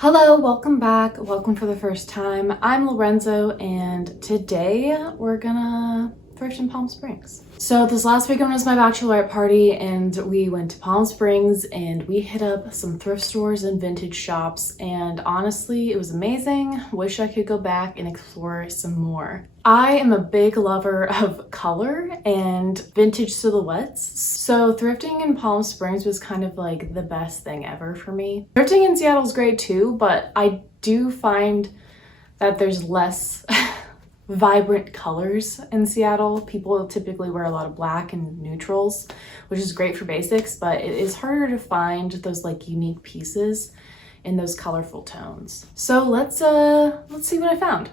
Hello, welcome back. Welcome for the first time. I'm Lorenzo and today we're gonna thrift in Palm Springs. So this last weekend was my bachelorette party and we went to Palm Springs and we hit up some thrift stores and vintage shops, and honestly it was amazing. Wish I could go back and explore some more. I am a big lover of color and vintage silhouettes, so thrifting in Palm Springs was kind of like the best thing ever for me. Thrifting in Seattle is great too, but I do find that there's less vibrant colors in Seattle. People typically wear a lot of black and neutrals, which is great for basics, but it is harder to find those like unique pieces in those colorful tones. So let's see what I found.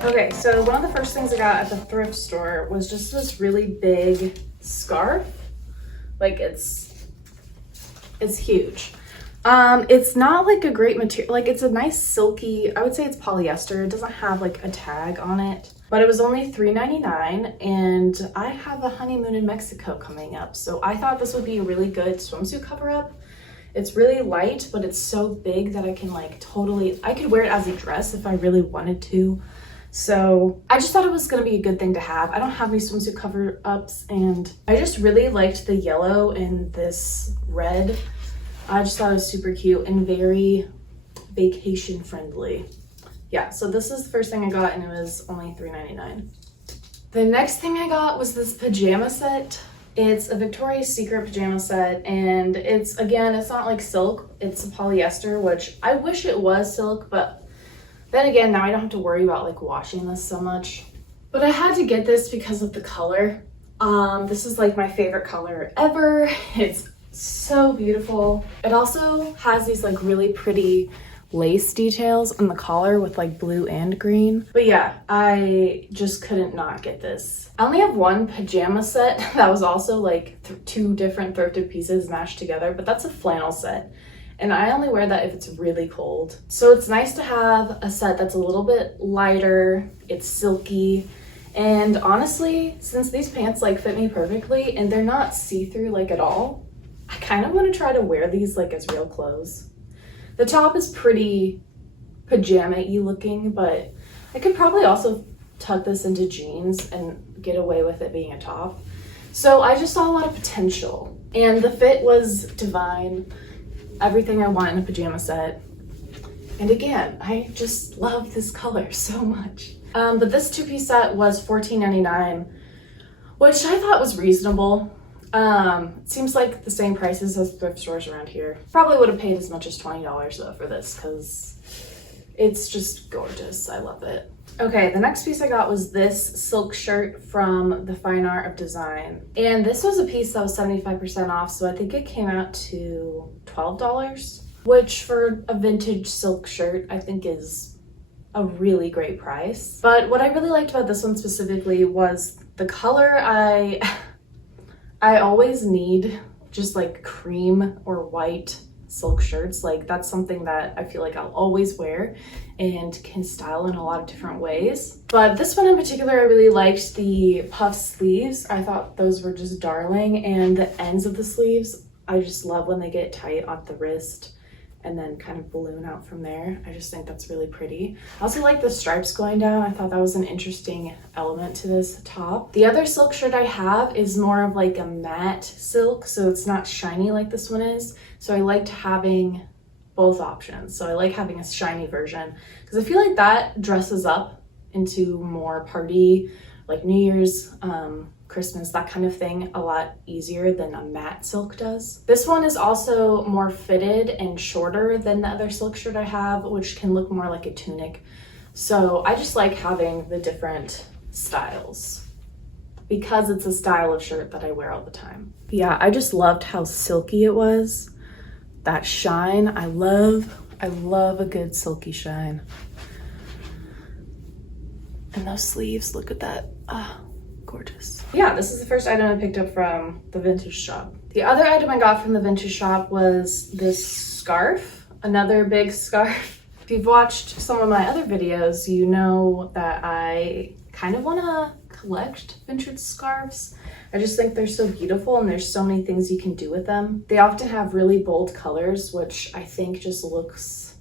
Okay, so one of the first things I got at the thrift store was just this really big scarf. Like it's huge. It's not like a great material, like it's a nice silky, I would say it's polyester. It doesn't have like a tag on it, but it was only $3.99 and I have a honeymoon in Mexico coming up. So I thought this would be a really good swimsuit cover up. It's really light, but it's so big that I can like totally, I could wear it as a dress if I really wanted to. So I just thought it was gonna be a good thing to have. I don't have any swimsuit cover-ups, and I just really liked the yellow and this red. I just thought it was super cute and very vacation friendly. Yeah, so this is the first thing I got, and it was only $3.99. The next thing I got was this pajama set. It's a Victoria's Secret pajama set, and it's, again, it's not like silk, it's a polyester, which I wish it was silk, but then again, now I don't have to worry about like washing this so much. But I had to get this because of the color. This is like my favorite color ever. It's so beautiful. It also has these like really pretty lace details on the collar with like blue and green. But yeah, I just couldn't not get this. I only have one pajama set that was also like two different thrifted pieces mashed together, but that's a flannel set. And I only wear that if it's really cold. So it's nice to have a set that's a little bit lighter, it's silky, and honestly, since these pants like fit me perfectly and they're not see-through like at all, I kind of want to try to wear these like as real clothes. The top is pretty pajama-y looking, but I could probably also tuck this into jeans and get away with it being a top. So I just saw a lot of potential, and the fit was divine. Everything I want in a pajama set. And again, I just love this color so much. But this two-piece set was $14.99, which I thought was reasonable. It seems like the same prices as thrift stores around here. Probably would have paid as much as $20 though for this because it's just gorgeous. I love it. Okay, the next piece I got was this silk shirt from the Fine Art of Design. And this was a piece that was 75% off, so I think it came out to $12, which for a vintage silk shirt, I think is a really great price. But what I really liked about this one specifically was the color. I always need just like cream or white silk shirts. Like that's something that I feel like I'll always wear and can style in a lot of different ways. But this one in particular, I really liked the puff sleeves. I thought those were just darling, and the ends of the sleeves, I just love when they get tight at the wrist and then kind of balloon out from there. I just think that's really pretty. I also like the stripes going down. I thought that was an interesting element to this top. The other silk shirt I have is more of like a matte silk, so it's not shiny like this one is. So I liked having both options. So I like having a shiny version because I feel like that dresses up into more party, like New Year's, Christmas, that kind of thing, a lot easier than a matte silk does. This one is also more fitted and shorter than the other silk shirt I have, which can look more like a tunic. So I just like having the different styles because it's a style of shirt that I wear all the time. Yeah, I just loved how silky it was. That shine, I love a good silky shine. And those sleeves, look at that. Gorgeous. Yeah, this is the first item I picked up from the vintage shop. The other item I got from the vintage shop was this scarf, another big scarf. If you've watched some of my other videos, you know that I kind of want to collect vintage scarves. I just think they're so beautiful and there's so many things you can do with them. They often have really bold colors, which I think just looks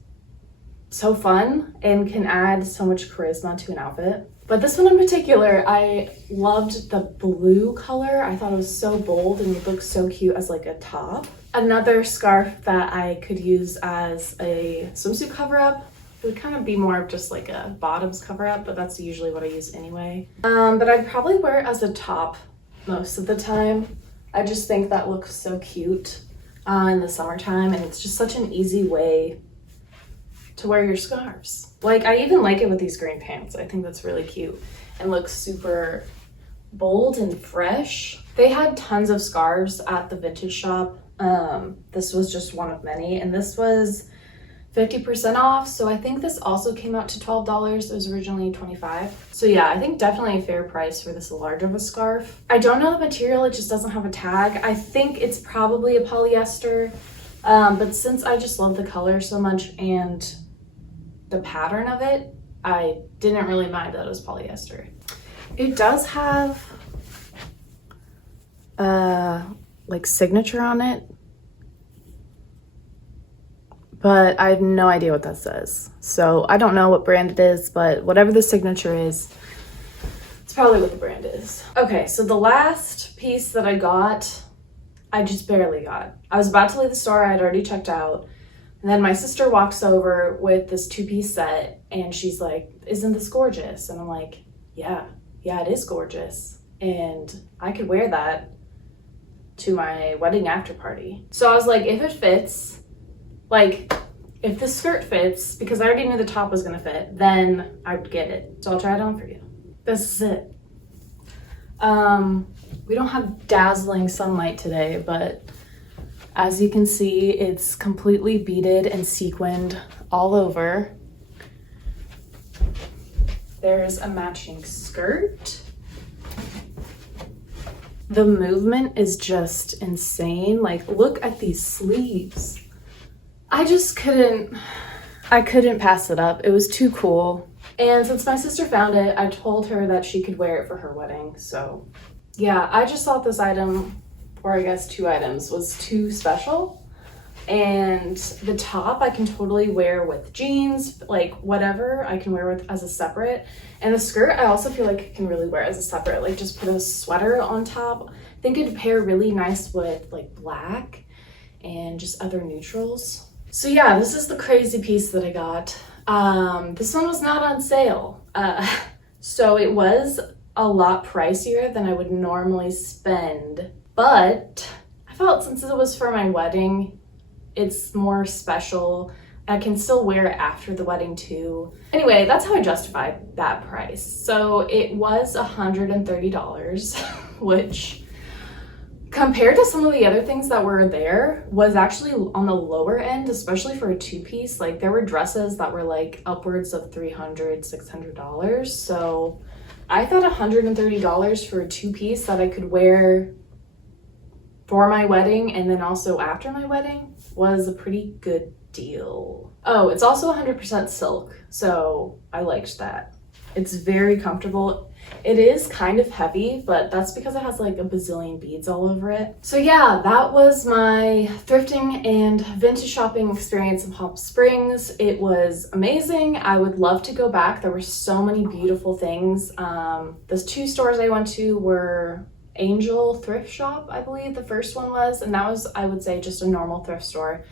so fun and can add so much charisma to an outfit. But this one in particular, I loved the blue color. I thought it was so bold and it looked so cute as like a top. Another scarf that I could use as a swimsuit cover-up. It would kind of be more of just like a bottoms cover-up, but that's usually what I use anyway. But I'd probably wear it as a top most of the time. I just think that looks so cute in the summertime, and it's just such an easy way to wear your scarves. Like, I even like it with these green pants. I think that's really cute and looks super bold and fresh. They had tons of scarves at the vintage shop. This was just one of many, and this was 50% off. So I think this also came out to $12. It was originally $25. So yeah, I think definitely a fair price for this large of a scarf. I don't know the material, it just doesn't have a tag. I think it's probably a polyester, but since I just love the color so much and the pattern of it, I didn't really mind that it was polyester. It does have like signature on it. but I have no idea what that says. So I don't know what brand it is, but whatever the signature is, it's probably what the brand is. Okay, so the last piece that I got, I just barely got. I was about to leave the store, I had already checked out. And then my sister walks over with this 2-piece set and she's like, "Isn't this gorgeous?" And I'm like, yeah, it is gorgeous. And I could wear that to my wedding after party. So I was like, if it fits, like if the skirt fits, because I already knew the top was gonna fit, then I would get it. So I'll try it on for you. This is it. We don't have dazzling sunlight today, but as you can see, it's completely beaded and sequined all over. There's a matching skirt. The movement is just insane. Like, look at these sleeves. I couldn't pass it up. It was too cool. And since my sister found it, I told her that she could wear it for her wedding. So yeah, I just thought this item, or I guess 2 items, was too special. And the top I can totally wear with jeans, like whatever I can wear with as a separate. And the skirt I also feel like I can really wear as a separate, like just put a sweater on top. I think it'd pair really nice with like black and just other neutrals. So yeah, this is the crazy piece that I got. This one was not on sale. So it was a lot pricier than I would normally spend, but I felt since it was for my wedding, it's more special. I can still wear it after the wedding too. Anyway, that's how I justified that price. So it was $130, which compared to some of the other things that were there was actually on the lower end, especially for a 2-piece. Like there were dresses that were like upwards of $300, $600. So I thought $130 for a 2-piece that I could wear for my wedding and then also after my wedding was a pretty good deal. Oh, it's also 100% silk, so I liked that. It's very comfortable. It is kind of heavy, but that's because it has like a bazillion beads all over it. So yeah, that was my thrifting and vintage shopping experience in Palm Springs. It was amazing. I would love to go back. There were so many beautiful things. Those 2 stores I went to were Angel Thrift Shop, I believe the first one was, and that was, I would say, just a normal thrift store.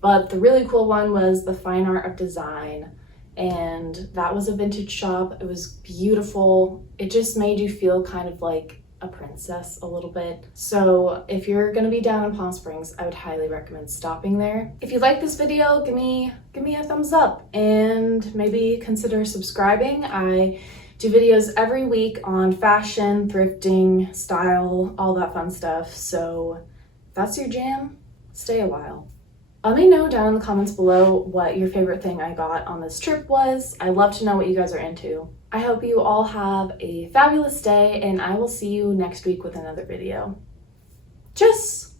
But the really cool one was the Fine Art of Design, and that was a vintage shop. It was beautiful. It just made you feel kind of like a princess a little bit. So if you're gonna be down in Palm Springs, I would highly recommend stopping there. If you like this video, give me a thumbs up and maybe consider subscribing. I do videos every week on fashion, thrifting, style, all that fun stuff. So if that's your jam, stay a while. Let me know down in the comments below what your favorite thing I got on this trip was. I love to know what you guys are into. I hope you all have a fabulous day, and I will see you next week with another video. Tschüss!